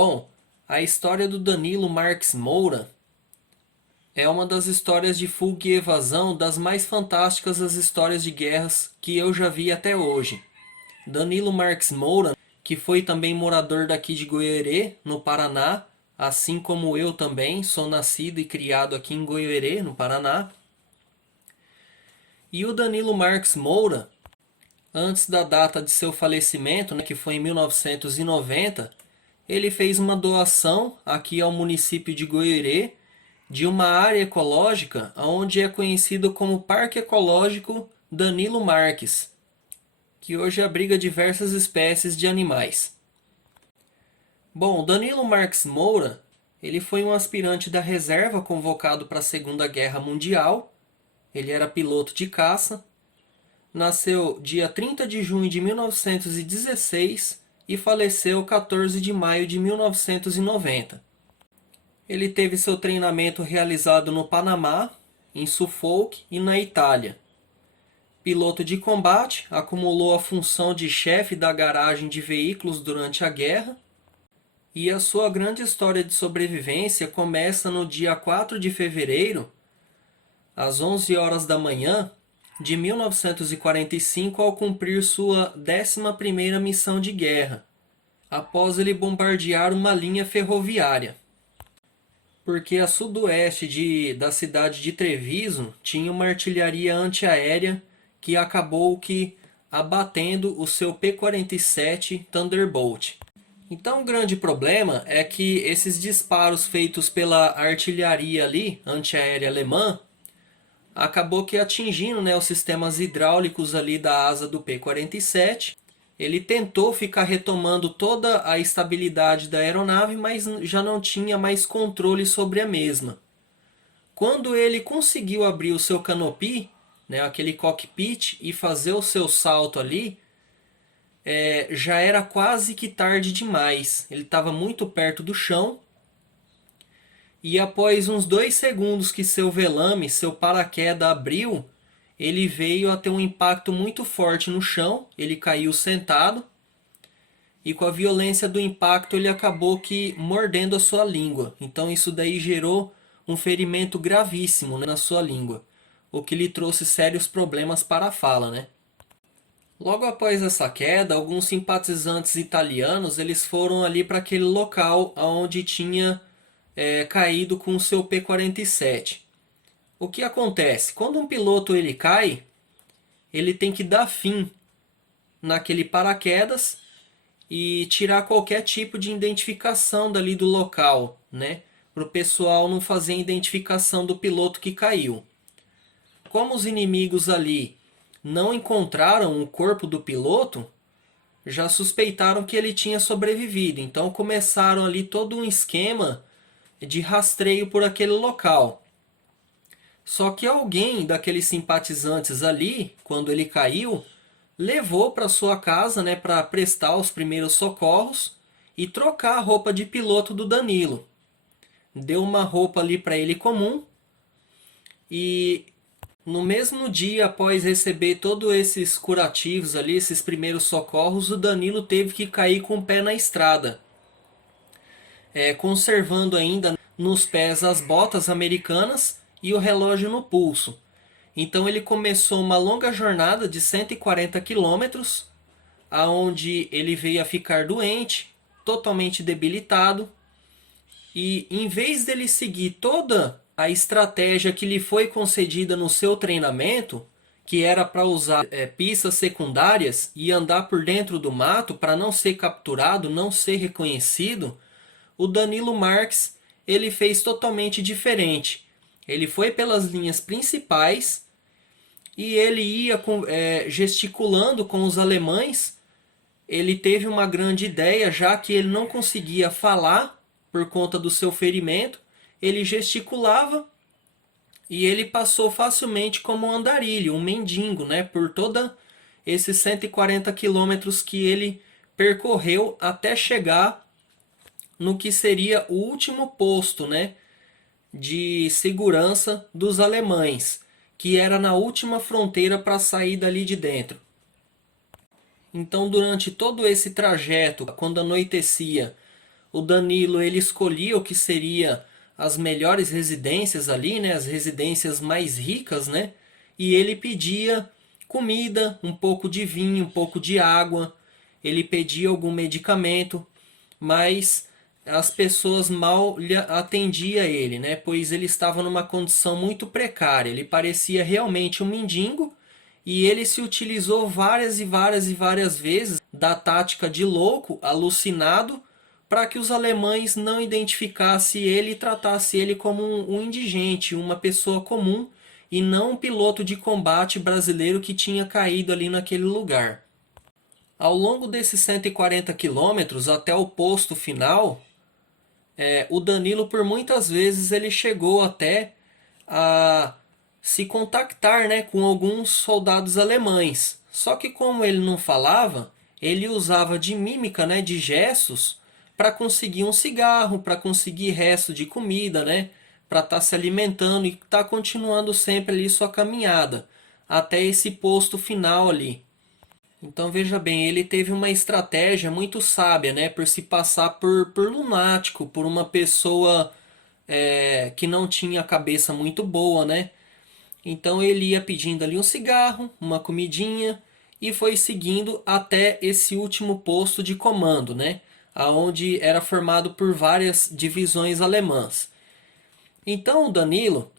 Bom, a história do Danilo Marques Moura é uma das histórias de fuga e evasão das mais fantásticas das histórias de guerras que eu já vi até hoje. Danilo Marques Moura, que foi também morador daqui de Goiânia, no Paraná, assim como eu também, sou nascido e criado aqui em Goiânia, no Paraná. E o Danilo Marques Moura, antes da data de seu falecimento, que foi em 1990, ele fez uma doação aqui ao município de Goiânia de uma área ecológica onde é conhecido como Parque Ecológico Danilo Marques, que hoje abriga diversas espécies de animais. Bom, Danilo Marques Moura, ele foi um aspirante da reserva convocado para a Segunda Guerra Mundial. Ele era piloto de caça. Nasceu dia 30 de junho de 1916 e faleceu 14 de maio de 1990. Ele teve seu treinamento realizado no Panamá, em Suffolk e na Itália. Piloto de combate, acumulou a função de chefe da garagem de veículos durante a guerra. E a sua grande história de sobrevivência começa no dia 4 de fevereiro, às 11 horas da manhã de 1945, ao cumprir sua 11ª missão de guerra, após ele bombardear uma linha ferroviária. Porque a sudoeste da cidade de Treviso tinha uma artilharia antiaérea que acabou abatendo o seu P-47 Thunderbolt. Então o grande problema é que esses disparos feitos pela artilharia ali, antiaérea alemã, acabou atingindo, os sistemas hidráulicos ali da asa do P-47. Ele tentou ficar retomando toda a estabilidade da aeronave, mas já não tinha mais controle sobre a mesma. Quando ele conseguiu abrir o seu canopy, aquele cockpit, e fazer o seu salto ali, já era quase que tarde demais. Ele estava muito perto do chão. E após uns 2 segundos que seu velame, seu paraquedas abriu, ele veio a ter um impacto muito forte no chão. Ele caiu sentado. E com a violência do impacto ele acabou mordendo a sua língua. Então isso daí gerou um ferimento gravíssimo, na sua língua. O que lhe trouxe sérios problemas para a fala, Logo após essa queda, alguns simpatizantes italianos eles foram ali para aquele local onde tinha caído com o seu P-47. O que acontece? Quando um piloto ele cai, ele tem que dar fim naquele paraquedas e tirar qualquer tipo de identificação dali do local, para o pessoal não fazer a identificação do piloto que caiu. Como os inimigos ali não encontraram o corpo do piloto, já suspeitaram que ele tinha sobrevivido. Então começaram ali todo um esquema de rastreio por aquele local. Só que alguém daqueles simpatizantes ali, quando ele caiu, levou para sua casa, para prestar os primeiros socorros e trocar a roupa de piloto do Danilo. Deu uma roupa ali para ele comum e no mesmo dia, após receber todos esses curativos ali, esses primeiros socorros, o Danilo teve que cair com o pé na estrada, conservando ainda nos pés as botas americanas e o relógio no pulso. Então ele começou uma longa jornada de 140 quilômetros, aonde ele veio a ficar doente, totalmente debilitado, e em vez dele seguir toda a estratégia que lhe foi concedida no seu treinamento, que era para usar pistas secundárias e andar por dentro do mato para não ser capturado, não ser reconhecido, o Danilo Marques ele fez totalmente diferente. Ele foi pelas linhas principais e ele ia gesticulando com os alemães. Ele teve uma grande ideia, já que ele não conseguia falar por conta do seu ferimento. Ele gesticulava e ele passou facilmente como um andarilho, um mendigo, por toda esses 140 quilômetros que ele percorreu até chegar no que seria o último posto, de segurança dos alemães, que era na última fronteira para sair dali de dentro. Então, durante todo esse trajeto, quando anoitecia, o Danilo ele escolhia o que seria as melhores residências ali, né, as residências mais ricas, né, e ele pedia comida, um pouco de vinho, um pouco de água, ele pedia algum medicamento, mas as pessoas mal lhe atendiam ele, né, pois ele estava numa condição muito precária, ele parecia realmente um mendigo e ele se utilizou várias e várias e várias vezes da tática de louco, alucinado, para que os alemães não identificassem ele e tratassem ele como um indigente, uma pessoa comum, e não um piloto de combate brasileiro que tinha caído ali naquele lugar. Ao longo desses 140 quilômetros até o posto final, o Danilo por muitas vezes ele chegou até a se contactar, né, com alguns soldados alemães. Só que como ele não falava, ele usava de mímica, né, de gestos, para conseguir um cigarro, para conseguir resto de comida, né, para estar se alimentando e estar continuando sempre ali sua caminhada até esse posto final ali. Então veja bem, ele teve uma estratégia muito sábia, né, por se passar por lunático, por uma pessoa que não tinha a cabeça muito boa, né? Então ele ia pedindo ali um cigarro, uma comidinha e foi seguindo até esse último posto de comando, né? Aonde era formado por várias divisões alemãs. Então o Danilo,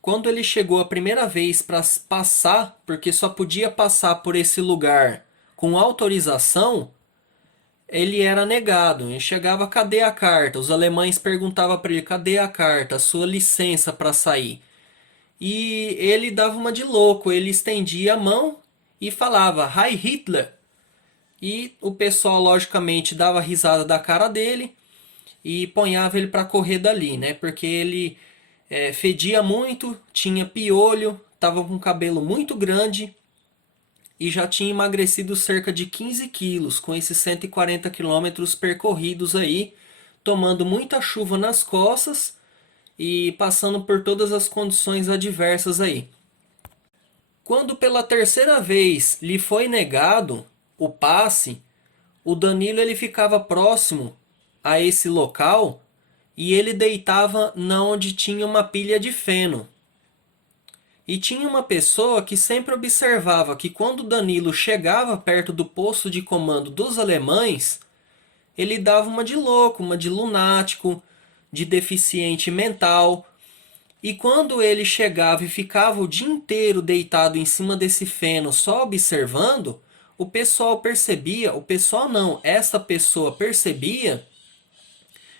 quando ele chegou a primeira vez para passar, porque só podia passar por esse lugar com autorização, ele era negado. Ele chegava, cadê a carta? Os alemães perguntavam para ele, cadê a carta? Sua licença para sair. E ele dava uma de louco, ele estendia a mão e falava, Heil Hitler. E o pessoal, logicamente, dava risada da cara dele e ponhava ele para correr dali, né? Porque ele fedia muito, tinha piolho, estava com cabelo muito grande e já tinha emagrecido cerca de 15 quilos com esses 140 quilômetros percorridos aí, tomando muita chuva nas costas e passando por todas as condições adversas aí. Quando pela terceira vez lhe foi negado o passe, o Danilo ele ficava próximo a esse local e ele deitava na onde tinha uma pilha de feno. E tinha uma pessoa que sempre observava que quando Danilo chegava perto do posto de comando dos alemães, ele dava uma de louco, uma de lunático, de deficiente mental. E quando ele chegava e ficava o dia inteiro deitado em cima desse feno só observando, o pessoal percebia, o pessoal não, essa pessoa percebia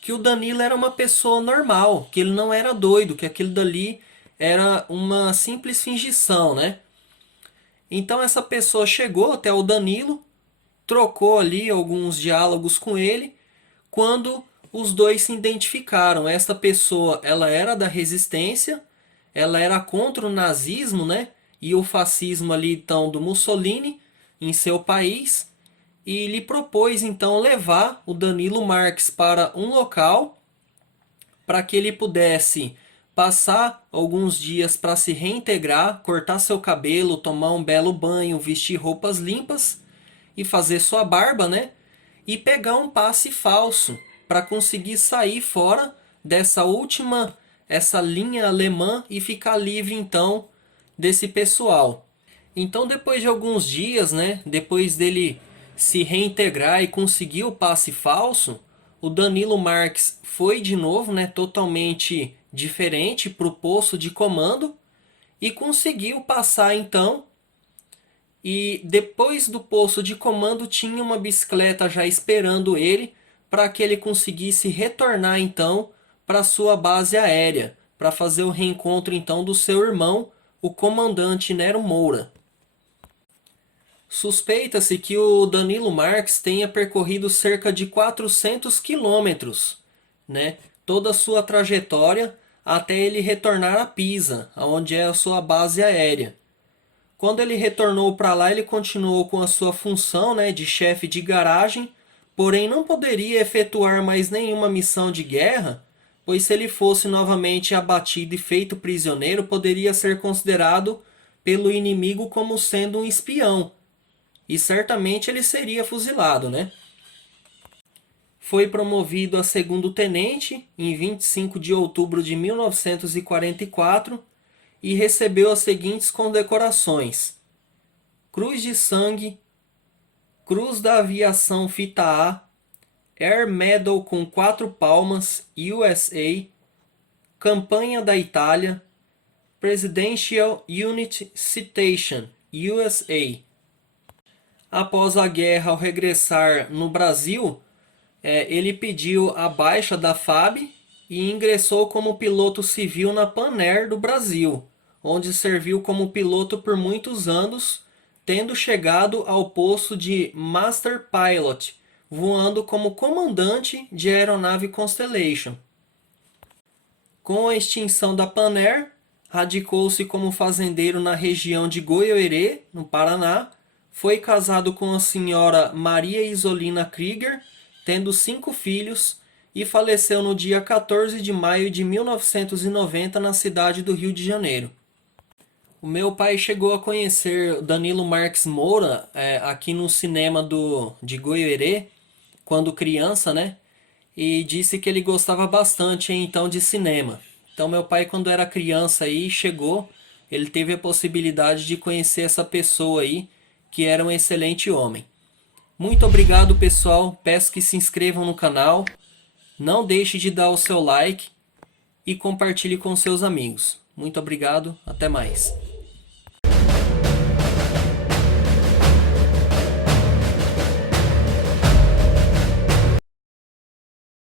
que o Danilo era uma pessoa normal, que ele não era doido, que aquilo dali era uma simples fingição, né? Então essa pessoa chegou até o Danilo, trocou ali alguns diálogos com ele, quando os dois se identificaram. Esta pessoa, ela era da resistência, ela era contra o nazismo, né? E o fascismo ali então do Mussolini em seu país e lhe propôs então levar o Danilo Marques para um local para que ele pudesse passar alguns dias para se reintegrar, cortar seu cabelo, tomar um belo banho, vestir roupas limpas e fazer sua barba, né? E pegar um passe falso para conseguir sair fora dessa última, essa linha alemã e ficar livre então desse pessoal. Então depois de alguns dias, né, depois dele se reintegrar e conseguir o passe falso, o Danilo Marques foi de novo, né, totalmente diferente para o posto de comando e conseguiu passar então. E depois do posto de comando tinha uma bicicleta já esperando ele para que ele conseguisse retornar então para sua base aérea, para fazer o reencontro então do seu irmão, o comandante Nero Moura. Suspeita-se que o Danilo Marques tenha percorrido cerca de 400 quilômetros, né? Toda a sua trajetória até ele retornar a Pisa, onde é a sua base aérea. Quando ele retornou para lá, ele continuou com a sua função, né, de chefe de garagem, porém não poderia efetuar mais nenhuma missão de guerra, pois se ele fosse novamente abatido e feito prisioneiro, poderia ser considerado pelo inimigo como sendo um espião. E certamente ele seria fuzilado, né? Foi promovido a segundo-tenente em 25 de outubro de 1944 e recebeu as seguintes condecorações: Cruz de Sangue, Cruz da Aviação Fita A, Air Medal com 4 palmas, USA, Campanha da Itália, Presidential Unit Citation, USA. Após a guerra, ao regressar no Brasil, ele pediu a baixa da FAB e ingressou como piloto civil na Pan Air do Brasil, onde serviu como piloto por muitos anos, tendo chegado ao posto de Master Pilot, voando como comandante de aeronave Constellation. Com a extinção da Pan Air, radicou-se como fazendeiro na região de Goiôerê, no Paraná. Foi casado com a senhora Maria Isolina Krieger, tendo 5 filhos, e faleceu no dia 14 de maio de 1990 na cidade do Rio de Janeiro. O meu pai chegou a conhecer Danilo Marques Moura aqui no cinema de Goiôerê, quando criança, né? E disse que ele gostava bastante então de cinema. Então meu pai, quando era criança aí, chegou, ele teve a possibilidade de conhecer essa pessoa aí, que era um excelente homem. Muito obrigado, pessoal. Peço que se inscrevam no canal. Não deixe de dar o seu like e compartilhe com seus amigos. Muito obrigado. Até mais.